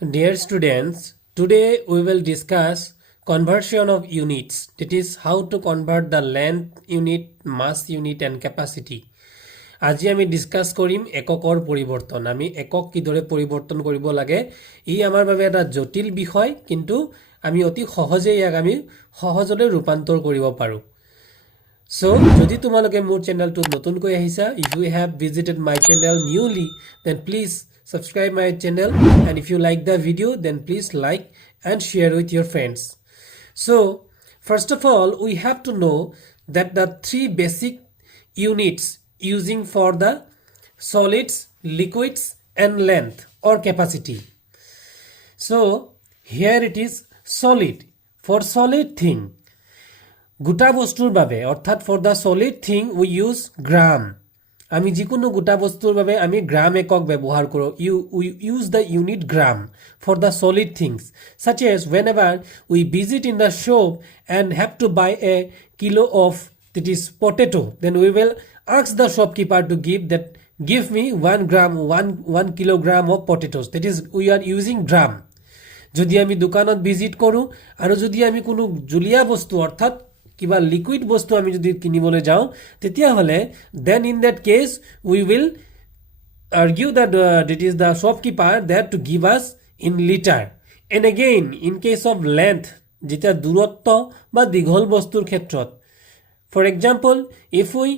Dear students, today we will discuss conversion of units. That is how to convert the length unit, mass unit and capacity. আজি আমি discuss কৰিম এককৰ পৰিৱৰ্তন। আমি একক কিদৰে পৰিৱৰ্তন কৰিব লাগে। ই আমাৰ বাবে এটা জটিল বিষয়, কিন্তু আমি অতি সহজে ইয়াক আমি সহজতে ৰূপান্তৰ কৰিব পাৰো। So, যদি তোমালোকে মোৰ চেনেলটো নতুনকৈ আহিছা, if you have visited my channel newly, then please subscribe my channel, and if you like the video, then please like and share with your friends. So, first of all, we have to know that the three basic units using for the solids, liquids and length or capacity. So, here it is solid. For solid thing, গোটা বস্তুৰ বাবে অৰ্থাৎ for the solid thing we use gram. আমি যিকোনো গোটা বস্তুৰ বাবে আমি গ্ৰাম একক ব্যৱহাৰ কৰো. We use the unit gram for the solid things, such as whenever we visit in the shop and have to buy a kilo of that is potato, then we will ask the shopkeeper to give me 1 kilogram of potatoes. That is we are using gram. যদি আমি দোকানত visit কৰো আৰু যদি আমি কোনো জুলীয়া বস্তু অৰ্থাৎ কিবা লিকুইড বস্তু আমি যদি কিনিবলৈ যাওঁ, তেতিয়া হলে then in that case we will argue that it is the shopkeeper that to give us in liter. And again in case of length, যেটা দূৰত্ব বা দীঘল বস্তুৰ ক্ষেত্ৰত, for example if we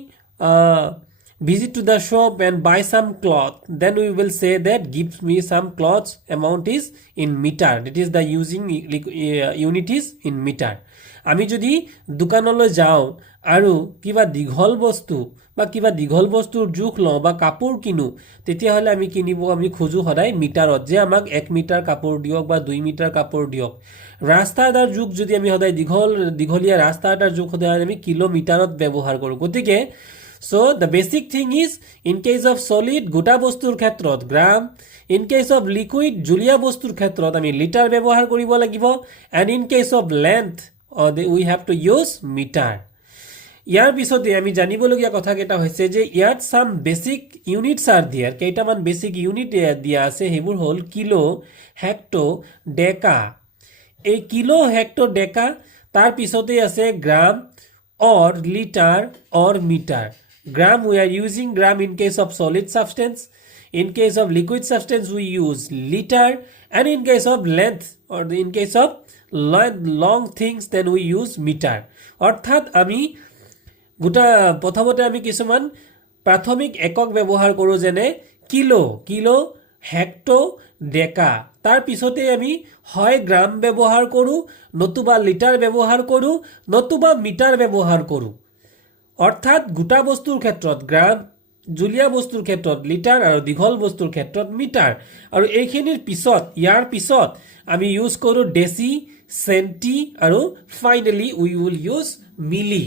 visit to the shop and buy some cloth, then we will say that gives me some clothes, amount is in meter. That is the using unit is in meter. আমি যদি দোকানলৈ যাওঁ আৰু কিবা দীঘল বস্তু বা কিবা দীঘল বস্তুৰ জোখ লওঁ বা কাপোৰ কিনো, তেতিয়া হলে আমি খুজু সদায় মিটাৰত, যে আমাক 1 মিটাৰ কাপোৰ দিয়ক বা 2 মিটাৰ কাপোৰ দিয়ক। ৰাস্তা এটাৰ জোখ যদি আমি সদায় দীঘলীয়া ৰাস্তা এটাৰ জোখ সদায় আমি কিলোমিটাৰত ব্যৱহাৰ কৰো। গতিকে so the basic thing is in case of solid গোটা বস্তুৰ ক্ষেত্ৰত গ্ৰাম, in case of liquid জুলীয়া বস্তুৰ ক্ষেত্ৰত আমি লিটাৰ ব্যৱহাৰ কৰিব লাগিব, and in case of length we have to use meter. ইয়াৰ পিছতে আমি জানিবলগীয়া কথা কেইটা হৈছে যে ইয়াত some basic units are there. কেইটামান basic unit দিয়া আছে, সেইবোৰ হ'ল কিলো, হেক্টো, ডেকা। এই কিলো, হেক্টো, ডেকা, তাৰ পিছতে আছে গ্ৰাম or liter or meter. Gram, we are using gram in case of solid substance. In case of liquid substance we use liter, and in case of length or in case of long things then we use meter. অর্থাৎ আমি গোটা প্ৰথমতে আমি কিছুমান প্ৰাথমিক একক ব্যৱহাৰ কৰো, যেনে কিলো, হেক্টো, ডেকা। তাৰ পিছতে আমি হয় গ্ৰাম ব্যৱহাৰ কৰো, নতুবা লিটাৰ ব্যৱহাৰ কৰো, নতুবা মিটাৰ ব্যৱহাৰ কৰো। অৰ্থাৎ গোটা বস্তুৰ ক্ষেত্ৰত গ্ৰাম, জুলীয়া বস্তুৰ ক্ষেত্ৰত লিটাৰ আৰু দীঘল বস্তুৰ ক্ষেত্ৰত মিটাৰ। আৰু এইখিনিৰ পিছত ইয়াৰ পিছত আমি ইউজ কৰো ডেসি, সেন্টি আৰু ফাইনালি উই উইল ইউজ মিলি।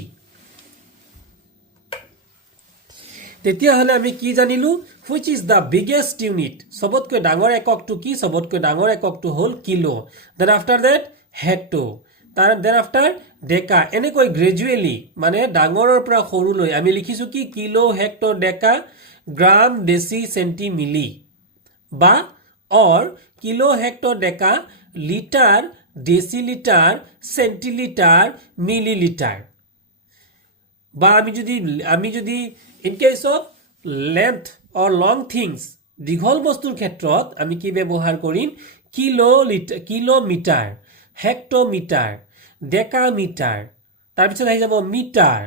তেতিয়া হলে আমি কি জানিলো, which is the biggest unit, সবতকৈ ডাঙৰ এককটো কি, সবতকৈ ডাঙৰ এককটো হ'ল kilo, then after that hecto, then after deca. এনেকৈ গ্ৰেজুৱেলি মানে ডাঙৰৰ পৰা সৰুলৈ আমি লিখিছো কি kilo, hecto, deca, gram, deci, centi, milli, বা or kilo, hecto, deca, litre, decilitre, centilitre, millilitre. বা আমি যদি in case of length or long things দীঘল বস্তুৰ ক্ষেত্ৰত আমি কি ব্যৱহাৰ কৰিম, কিলোমিটাৰ, হেক্টোমিটাৰ, ডেকামিটাৰ, তাৰপিছত আহি যাব মিটাৰ,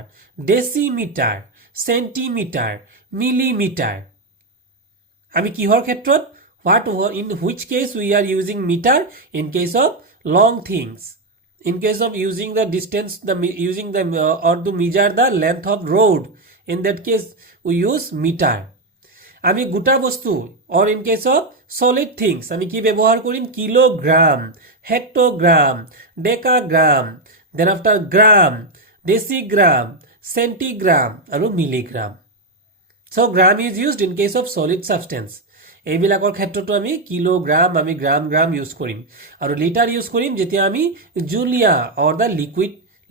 ডেচিমিটাৰ, সেন্টিমিটাৰ, মিলিমিটাৰ। আমি কিহৰ ক্ষেত্ৰত, in which case we are using meter? In case of long things. In case of using the distance, or to measure the length of road, in that case we use meter. আমি গোটা বস্তু or in case of solid things আমি কি ব্যৱহাৰ কৰিম, kilogram, হেক্টোগ্ৰাম, ডেকাগ্ৰাম, then after গ্ৰাম, ডেসিগ্ৰাম, সেন্টিগ্ৰাম আৰু milligram. So gram is used in case of solid substance. এইবিলাকৰ ক্ষেত্ৰতো আমি কিলোগ্ৰাম, আমি গ্ৰাম ইউজ কৰিম, আৰু লিটাৰ ইউজ কৰিম যেতিয়া আমি জুলীয়া or the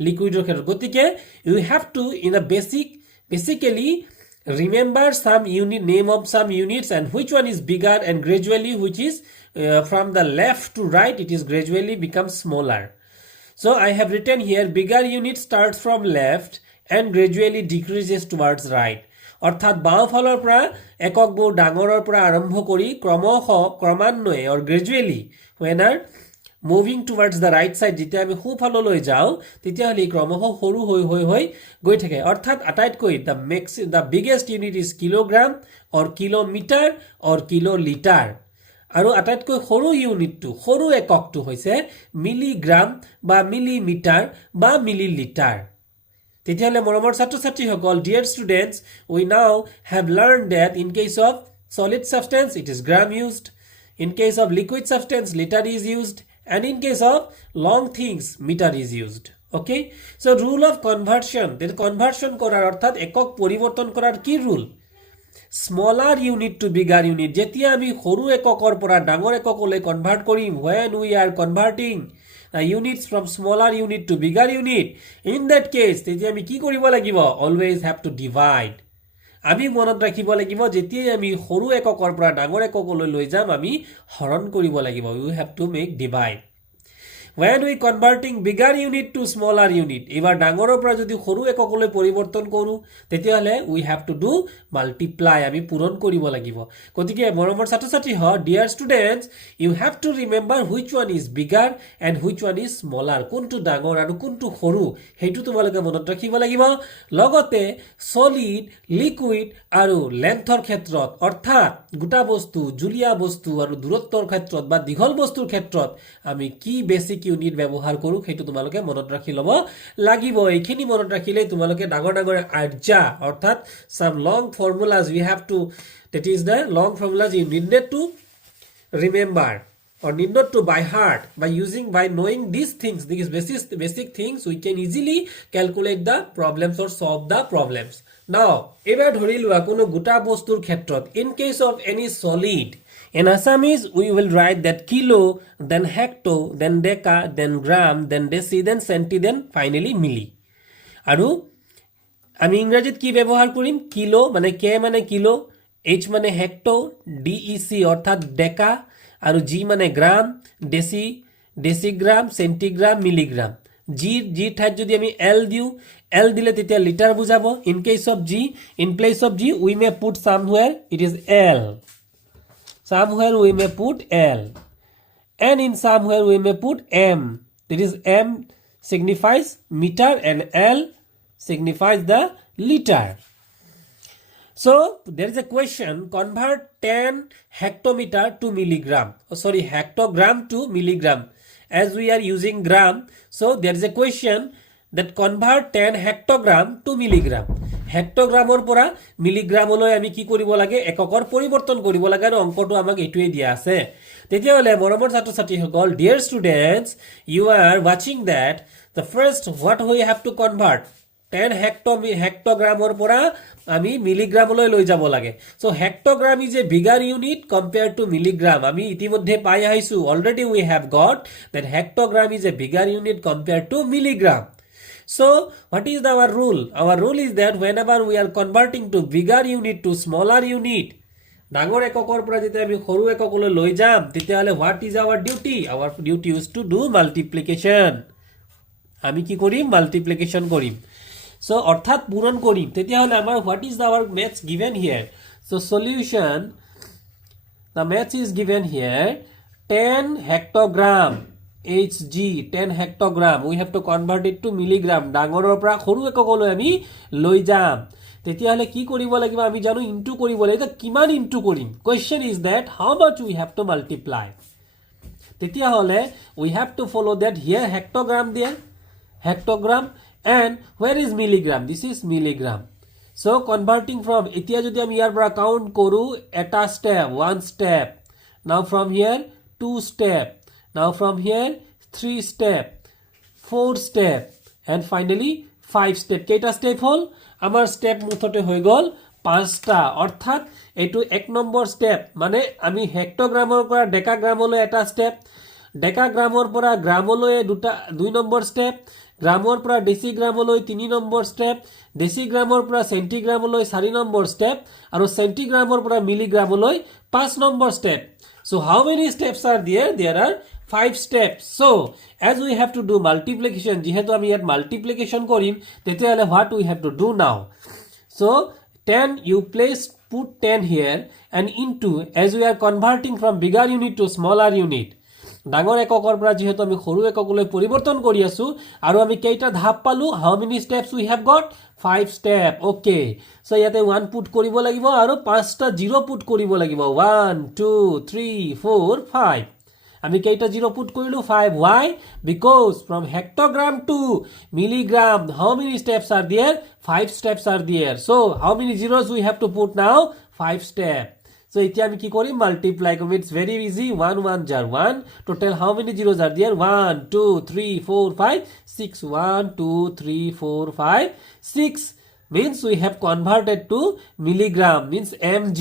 লিকুইডৰ ক্ষেত্ৰত। গতিকে you have to in a basically remember some name of some units and which one is bigger, and gradually which is from the left to right, it is gradually become smaller. So I have written here, bigger unit starts from left and gradually decreases towards right. অর্থাৎ বাওঁফালৰ পৰা এককবোৰ ডাঙৰৰ পৰা আৰম্ভ কৰি ক্ৰমান্বয়ে or gradually when are moving towards the right side, যেতিয়া আমি সোঁফাললৈ যাওঁ তেতিয়াহ'লে ক্ৰমশ সৰু হৈ গৈ থাকে। অৰ্থাৎ আটাইতকৈ the biggest unit is kilogram or kilometer or kiloliter, আৰু আটাইতকৈ সৰু ইউনিটটো সৰু এককটো হৈছে মিলিগ্ৰাম বা মিলিমিটাৰ বা মিলিলিটাৰ। তেতিয়াহ'লে মৰমৰ ছাত্ৰ ছাত্ৰীসকল, dear students, we now have learned that in case of solid substance it is gram used, in case of liquid substance liter is used, and in case of long things meter is used. Okay, so rule of conversion, the conversion করার অর্থাৎ একক পরিবর্তন করার কি rule? Smaller unit to bigger unit, যেতিয়া আমি সৰু এককৰ পৰা ডাঙৰ এককলৈ কনভাৰ্ট কৰিম, when we are converting the units from smaller unit to bigger unit, in that case তেতিয়া আমি কি কৰিব লাগিব? Always have to divide. আমি মনত ৰাখিব লাগিব যেতিয়া আমি সৰু এককৰ পৰা ডাঙৰ এককলৈ লৈ যাম আমি হৰণ কৰিব লাগিব। You have to make divide. When we converting bigger unit to smaller unit, এবাৰ ডাঙৰৰ পৰা যদি সৰু এককলৈ পৰিৱৰ্তন কৰো তেতিয়াহলে we have to do multiply, আমি পূৰণ কৰিব লাগিব। গতিকে মৰমৰ ছাত্ৰ ছাত্ৰী হ, dear students, you have to remember which one is bigger and which one is smaller, কোনটো ডাঙৰ আৰু কোনটো সৰু হেতু তোমালোকে মনত ৰাখিব লাগিব। লগতে solid, liquid আৰু lengthৰ ক্ষেত্ৰত, অৰ্থাৎ গোটা বস্তু, জুলীয়া বস্তু আৰু দূৰত্বৰ ক্ষেত্ৰত বা দীঘল বস্তুৰ ক্ষেত্ৰত আমি কি বেসিক ইউনিট ব্যৱহাৰ কৰো সেইটো তোমালোকে মনত ৰাখি লব লাগিব। এইখিনি মনত ৰাখিলে তোমালোকে ডাঙৰ ডাঙৰ আৰ্জা, অৰ্থাৎ some long formulas we have to, that is the long formulas you need to remember or need not to by heart. By knowing these things, these basic things, we can easily calculate the problems or solve the problems. Now এবাৰ ধৰি লোৱা কোনো গোটা বস্তুৰ ক্ষেত্ৰত, in case of any solid, in Assamese we will write that kilo, then hecto, then deca, then gram, then deci, then centi, then finally milli. আৰু আমি ইংৰাজীত কি ব্যৱহাৰ কৰিম? কিলো মানে কে মানে কিলো, এইচ মানে হেক্টো, ডিইসি অৰ্থাৎ ডেকা, আৰু জি মানে গ্ৰাম, ডেচিগ্ৰাম, সেন্টিগ্ৰাম, মিলিগ্ৰাম। জি ঠাইত যদি আমি এল দিও, এল দিলে তেতিয়া লিটাৰ বুজাব। In case of G, in place of g we may put somewhere it is l, somewhere we may put l, and in somewhere we may put m, that is m signifies meter and l signifies the liter. So there is a question, convert 10 hectometer to milligram, hectogram to milligram, as we are using gram. So there is a question that convert 10 hectogram to milligram. হেক্টোগ্ৰামৰ পৰা মিলিগ্ৰামলৈ আমি কি কৰিব লাগে? এককৰ পৰিৱৰ্তন কৰিব লাগে, আৰু অংকটো আমাক এইটোৱে দিয়া আছে। তেতিয়াহলে মৰমৰ ছাত্ৰ ছাত্ৰীসকল, dear students, you are watching that the first what we have to convert 10 হেক্টোগ্ৰামৰ পৰা আমি মিলিগ্ৰামলৈ লৈ যাব লাগে। So hectogram is a bigger unit compared to milligram. আমি ইতিমধ্যে পাই আহিছো, already we have got that hectogram is a bigger unit compared to milligram. So what is our rule? Our rule is that whenever we are converting to bigger unit to smaller unit, ডাঙৰ এককৰ পৰা যেতিয়া আমি সৰু এককলৈ লৈ যাম তেতিয়াহলে what is our duty? Our duty is to do multiplication. আমি কি কৰিম? multiplication কৰিম। So অৰ্থাৎ পূৰণ কৰিম। তেতিয়াহলে আমাৰ what is our maths given here? So solution, the maths is given here 10 hectogram, hg 10 hectogram, we have to convert it to milligram, ডাঙৰৰ পৰা সৰু এককলৈ আমি লৈ যাম। তেতিয়াহলে কি কৰিব লাগিব? আমি জানো ইনটু কৰিব লাগিব। কিমান ইনটু কৰিম? question is that how much we have to multiply. তেতিয়াহলে we have to follow that here hectogram there, hectogram, and where is milligram? This is milligram. So converting from, এতিয়া যদি আমি ইয়াৰ পৰা কাউন্ট কৰো, এটা step, one step, now from here 2 step, now from here 3 step, 4 step, and finally 5 step. কেইটা step হল? আমাৰ step মুঠতে হৈ গল 5টা। অৰ্থাৎ এইটো 1 নম্বৰ step, মানে আমি হেক্টোগ্ৰামৰ পৰা ডেকাগ্ৰামলৈ এটা step, ডেকাগ্ৰামৰ পৰা গ্ৰামলৈ 2 নম্বৰ step, গ্ৰামৰ পৰা ডেচিগ্ৰামলৈ 3 নম্বৰ step, ডেচিগ্ৰামৰ পৰা সেন্টিগ্ৰামলৈ 4 নম্বৰ step, আৰু সেন্টিগ্ৰামৰ পৰা মিলিগ্ৰামলৈ 5 number step. So how many steps are there? There are 5 steps. So as we have to do multiplication, যেহেতু আমি ইয়াত multiplication কৰিম, তেতিয়াহলে what we have to do now? So 10, you put 10 here and into, as we are converting from bigger unit to smaller unit, ডাঙৰ এককৰ পৰা যেহেতু আমি সৰু এককলৈ পৰিৱৰ্তন কৰি আছো আৰু আমি কেইটা ধাপ পালো, how many steps we have got? 5 step. Okay, so ইয়াতে 1 put কৰিব লাগিব আৰু 5টা 0 put কৰিব লাগিব, 1 2 3 4 5. আমি কেইটা 0 put কৰিলো? 5. Why? Because from hectogram to milligram, how many steps are there? 5 steps are there. So how many zeros we have to put now? 5 steps. So এতিয়া আমি কি কৰিম? Multiply কৰিম. It's very easy. 1 1 jar 1. Total how many zeros are there? 1 2 3 4 5 6. 1 2 3 4 5 6. Means we have converted to milligram, means mg.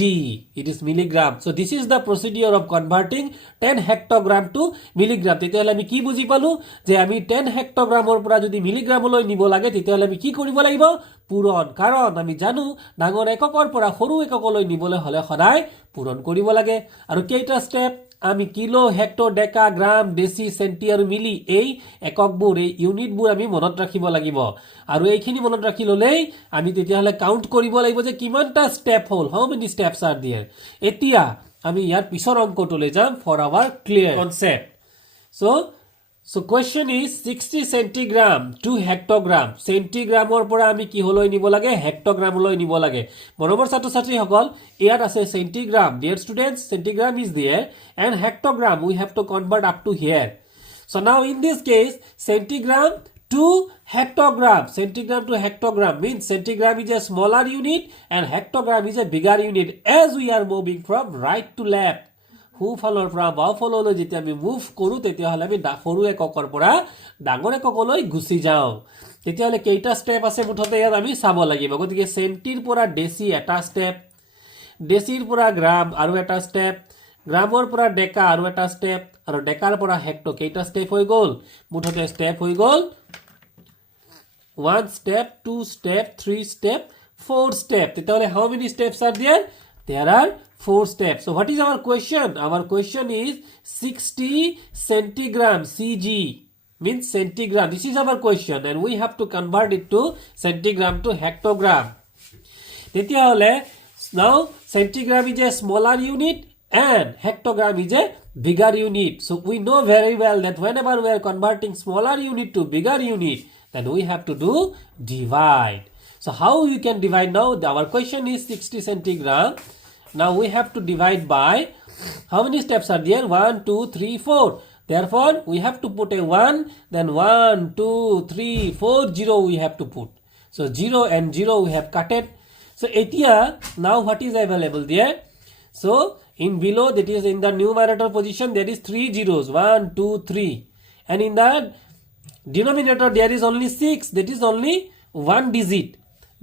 It is milligram. So this is the procedure of converting 10 hectogram to milligram. তেতিয়াহলে আমি কি বুজি পালো যে আমি 10 হেক্টোগ্ৰামৰ পৰা যদি মিলিগ্ৰামলৈ নিব লাগে তেতিয়াহলে আমি কি কৰিব লাগিব? পূৰণ। কাৰণ আমি জানো ডাঙৰ এককৰ পৰা সৰু এককলৈ নিবলৈ হলে সদায় পূৰণ কৰিব লাগে। আৰু কেইটা স্টেপ? আমি কিলো, হেক্টৰ, ডেকা, গ্ৰাম, ডেসি, সেন্টি আৰু মিলি এই এককবোৰ, এই ইউনিটবোৰ আমি মনত ৰাখিব লাগিব। আৰু এইখিনি মনত ৰাখি ললেই আমি তেতিয়াহলে কাউন্ট কৰিব লাগিব যে কিমানটা স্টেপ হল, how many steps are there. এতিয়া আমি ইয়াৰ পিছৰ অংকটোলৈ যাম for our clear concept. So question is 60 centigram to hectogram. Centigram পৰা আমি কি হলৈ নিব লাগে? হেক্টোগ্ৰামলৈ নিব লাগে। বৰাবৰ ছাত্ৰ ছাত্ৰী সকল, ইয়াত আছে centigram. Dear students, centigram is there and hectogram we have to convert up to here. So now in this case, centigram to hectogram. Centigram to hectogram means centigram is a smaller unit and hectogram is a bigger unit as we are moving from right to left. সোঁফালৰ পৰা বাওঁফাললৈ যেতিয়া আমি move কৰো তেতিয়াহলে আমি সৰু এককৰ পৰা ডাঙৰ এককলৈ গুচি যাওঁ। তেতিয়াহলে কেইটা স্টেপ আছে মুঠতে ইয়াত আমি চাব লাগিব। গতিকে সেন্টিৰ পৰা ডেসি এটা স্টেপ, ডেসিৰ পৰা গ্ৰাম আৰু এটা স্টেপ, গ্ৰামৰ পৰা ডেকা আৰু এটা স্টেপ, আৰু ডেকাৰ পৰা হেক্টো। কেইটা স্টেপ হৈ গল? মুঠতে স্টেপ হৈ গল 1 step, 2 step, 3 step, 4 step. তেতিয়াহলে how many steps are there? There are 4 steps. So what is our question? Our question is 60 centigram, cg means centigram. This is our question and we have to convert it to centigram to hectogram. তেতিয়াহলে now centigram is a smaller unit and hectogram is a bigger unit. So we know very well that whenever we are converting smaller unit to bigger unit, then we have to do divide. So how you can divide now? Our question is 60 centigram. Now we have to divide by, how many steps are there? 1 2 3 4. Therefore we have to put a 1, then 1 2 3 4 0 we have to put. So 0 and 0 we have cut it. So etia now what is available there? So in below, that is in the numerator position, there is 3 zeros, 1 2 3, and in the denominator there is only 6, that is only 1 digit.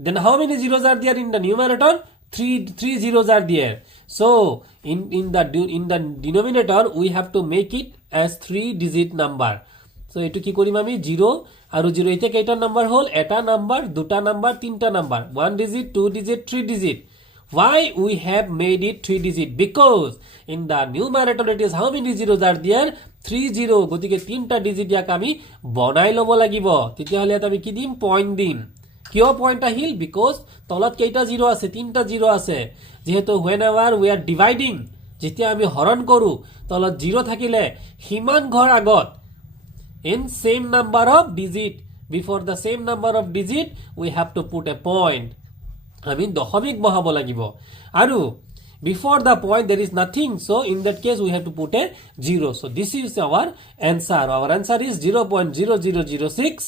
Then how many zeros are there in the numerator? 3 zeros are there. So in the denominator we have to make it as 3 digit number. So etu ki korim ami 0 aru 0 ite keita number hol? Eta number, duta number, tinta number, 1 digit, 2 digit, 3 digit. Why we have made it 3 digit? Because in the numerator it is how many zeros are there? 3 0. গতিকে 3টা digit ইয়াক আমি বনাই লব লাগিব। তেতিয়াহলে আমি কি দিম? পয়েন্ট দিম। কিয় পয়েন্ট আহিল? বিকজ তলত কেইটা 0 আছে? 3টা 0 আছে। যেহেতু whenever we are dividing, যেতিয়া আমি হৰণ কৰো তলত 0 থাকিলে হিমান ঘৰ আগত in same number of digit, before the same number of digit we have to put a point. আমি দশমিক বহাব লাগিব। আৰু before the point there is nothing, so in that case we have to put a 0. So this is our answer. Our answer is 0.0006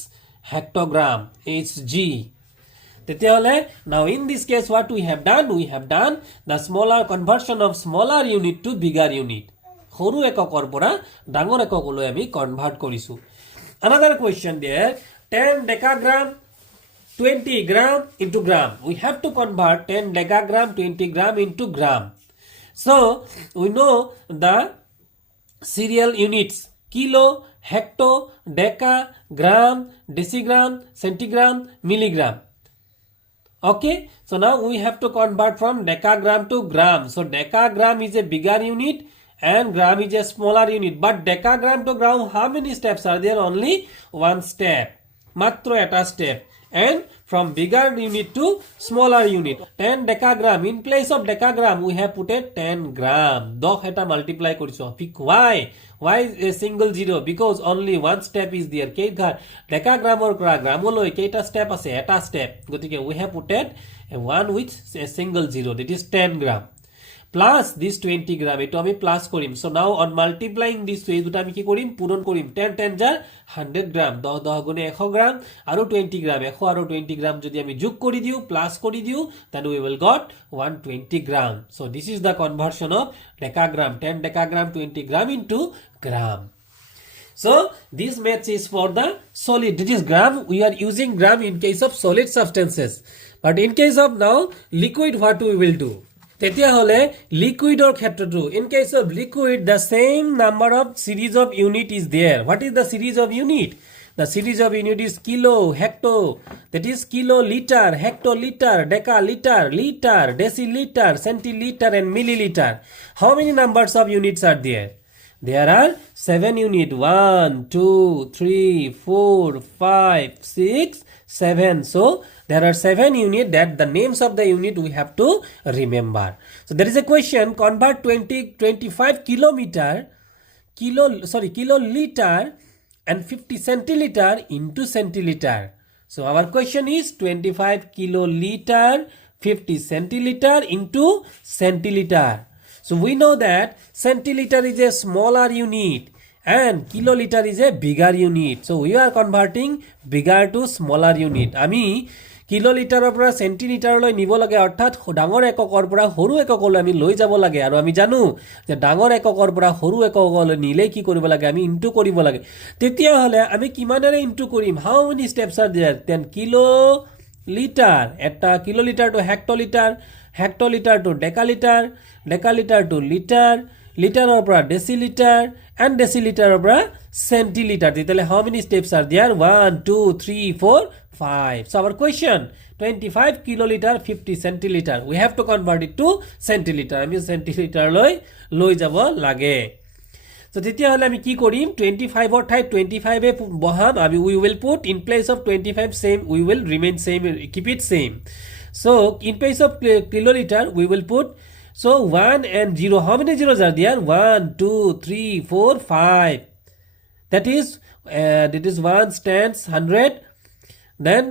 hectogram, Hg. তেতিয়াহলে now in this case what we have done? We have done the smaller conversion of smaller unit to bigger unit. সৰু এককৰ পৰা ডাঙৰ এককলৈ আমি convert কৰিছো। Another question there, 10 decagram 20 gram into gram. We have to convert 10 decagram 20 gram into gram. So we know the serial units: kilo, hecto, deca, gram, decigram, centigram, milligram. Okay, so now we have to convert from decagram to gram. So decagram is a bigger unit and gram is a smaller unit. But decagram to gram, how many steps are there? Only one step. Matro eta step. And from bigger unit to smaller unit. 10 decagram. In place of decagram, we have put a 10 gram. Dog eta multiply koriso. Why? Why a single zero? Because only one step is there. Keita decagram or gram oloi keita step ase eta step. Gotike we have put it one with a single zero. That is 10 gram. Plus this 20 gram. Eto ami plus korim. So now on multiplying this way, duta ami ki korim? Puron korim. 10 10 jar 100 gram. 10 gune 100 gram. Aru 20 gram. 100 aru 20 gram jodi ami jog kori diu, plus kori diu, then we will got 120 gram. So this is the conversion of decagram. 10 decagram 20 gram into gram. So this maths is for the solid. This is gram. We are using gram in case of solid substances. But in case of now liquid, what we will do? তেতিয়া হলে লিকুইডৰ ক্ষেত্ৰটো in case of liquid the same number of series of unit is there. What is the series of unit? The series of unit is kilo, hecto, that is kiloliter, hectoliter, decaliter, liter, deciliter, centiliter and milliliter. How many numbers of units are there? There are 7 units. 1, 2, 3, 4, 5, 6, 7. So there are 7 units that the names of the unit we have to remember. So there is a question, convert 25 kiloliter and 50 centiliter into centiliter. So our question is 25 kiloliter, 50 centiliter into centiliter. So we know that centiliter is a smaller unit and kiloliter is a bigger unit. So we are converting bigger to smaller unit. Ami kiloliterer পৰা সেন্টিলিটাৰলৈ নিব লাগে, অৰ্থাৎ ডাঙৰ এককৰ পৰা সৰু এককলৈ আমি লৈ যাব লাগে। আৰু আমি জানো যে ডাঙৰ এককৰ পৰা সৰু এককলৈ নিলে কি কৰিব লাগে? আমি ইনটু কৰিব লাগে। তেতিয়া হলে আমি কিমানেৰে ইনটু কৰিম? How many steps are there? 10 kiloliter, এটা kiloliter to hectoliter, hectoliter to decaliter, decaliter to liter, literer পৰা deciliter and deciliterer পৰা centiliter. তেতিয়া how many steps are there? 1 2 3 4 5. So our question, 25 kiloliter 50 centiliter, we have to convert it to centiliter. I mean centiliter loi jabo lage. So তেতিয়া হলে আমি কি কৰিম? 25 or ঠাই 25 এ বহাম। আমি we will put in place of 25 same, we will remain same, keep it same. So in place of kiloliter we will put so 1 and 0. How many zeros are there? 1 2 3 4 5. That is 1 stands 100, then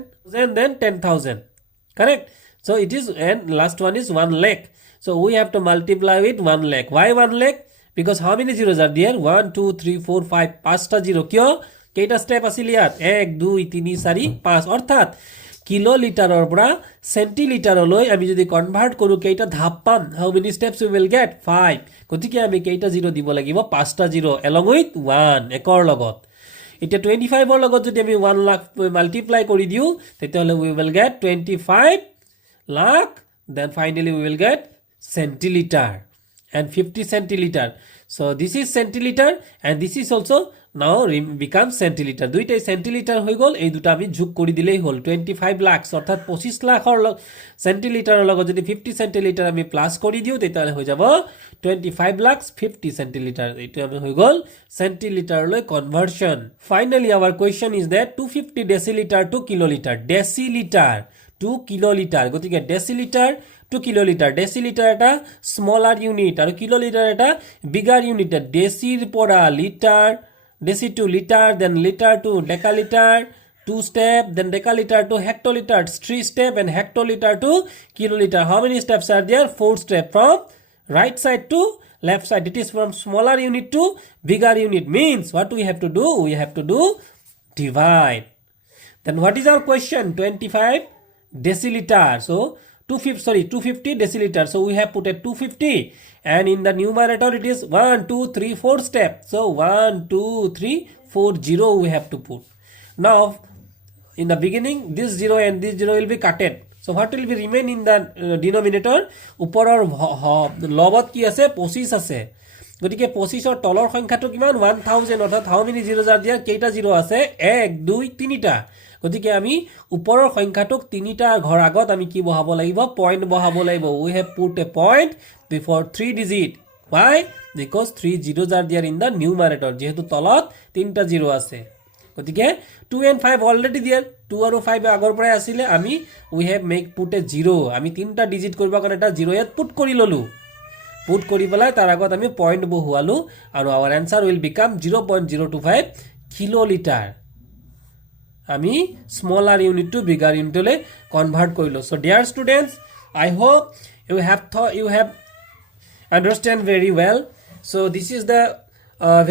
10,000. Correct? So it is, and last one is 1 lakh. So we have to multiply with 1 lakh. Why 1 lakh? Because how many zeros are there? 1 2 3 4 5. 5টা zero. কিয়? কেইটা step আছিল ইয়াত? 1 2 3 4 5. অৰ্থাৎ kiloliterer পৰা centiliterলৈ আমি যদি convert কৰো কেইটা ধাপ পাম? How many steps we will get? 5. গতিকে আমি কেইটা জিরো দিব লাগিব? 5টা জিরো along with 1 একৰ লগত। এতিয়া 25 ৰ লগত যদি আমি 1 লাখ মাল্টিপ্লাই কৰি দিও তেতিয়াহলে we will get 25 lakh, then finally we will get centiliter and 50 centiliter. So this is centiliter and this is also now become centiliter. দুইটাই centiliter হৈ গল। এই দুটা আমি যোগ কৰি দিলেই হল 25 lakhs, অৰ্থাৎ 25 লাখৰ centiliterer লগত যদি 50 centiliter আমি প্লাস কৰি দিও তেতিয়াহলে হৈ যাব 25 lakhs 50 centiliter. এইটো আমি হৈ গল centiliter লৈ conversion. Finally our question is that 250 deciliter to kiloliter. Deciliter to kiloliter. গতিকে deciliter to kiloliter. Deciliter এটা smaller unit আৰু kiloliter এটা bigger unit. Decir পৰা liter, deci to liter, then liter to decaliter, 2 step, then decaliter to hectoliter, 3 step, and hectoliter to kiloliter. How many steps are there? 4 steps from right side to left side. It is from smaller unit to bigger unit. Means what we have to do? We have to do divide. Then what is our question? 25 deciliter. So 250 deciliter. So we have put a 250 and in the numerator it is 1 2 3 4 step. So 1 2 3 4 0 we have to put. Now in the beginning this 0 and this 0 will be cutted. So what will be remain in the denominator? ওপৰৰ লবত কি আছে? 25 আছে। গতিকে 25 ৰ তলৰ সংখ্যাটো কিমান? 1000, অৰ্থাৎ how many zeros are there? কেইটা 0 আছে? 1 2 3টা। গতিকে আমি ওপৰৰ সংখ্যাটোক 3টা ঘৰ আগত আমি কি বহাব লাগিব? পইণ্ট বহাব লাগিব। We have put a point before 3 digit. why because 3 zeros are there in the numerator যেহেতু তলত 3টা 0 আছে গতিকে 2 and 5 already there 2 আৰু 5 আগৰ পৰাই আছিল আমি we have make put a 0 আমি 3টা ডিজিট কৰিব কাৰণে এটা 0 ইয়াত পুট কৰি ললো পুট কৰি পেলাই তাৰ আগত আমি পইণ্ট বহুৱালো আৰু our answer will become 0.025 kiloliter আমি smaller unit to bigger unit le convert কৰিলো so dear students I hope you have understand very well so this is the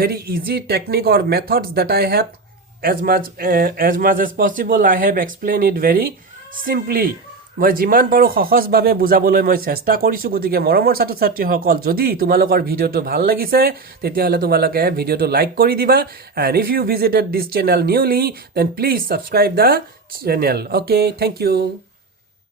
very easy technique or methods that I have as much as possible I have explained it very simply মই যিমান পাৰো সহজ ভাবে বুজাবলৈ মই চেষ্টা কৰিছো গতিকে মৰমৰ ছাত্ৰ ছাত্ৰী সকল যদি তোমালোকৰ ভিডিওটো ভাল লাগিছে তেতিয়া হলে তোমালোকে ভিডিওটো লাইক কৰি দিবা and if you visited this channel newly then please subscribe the channel okay thank you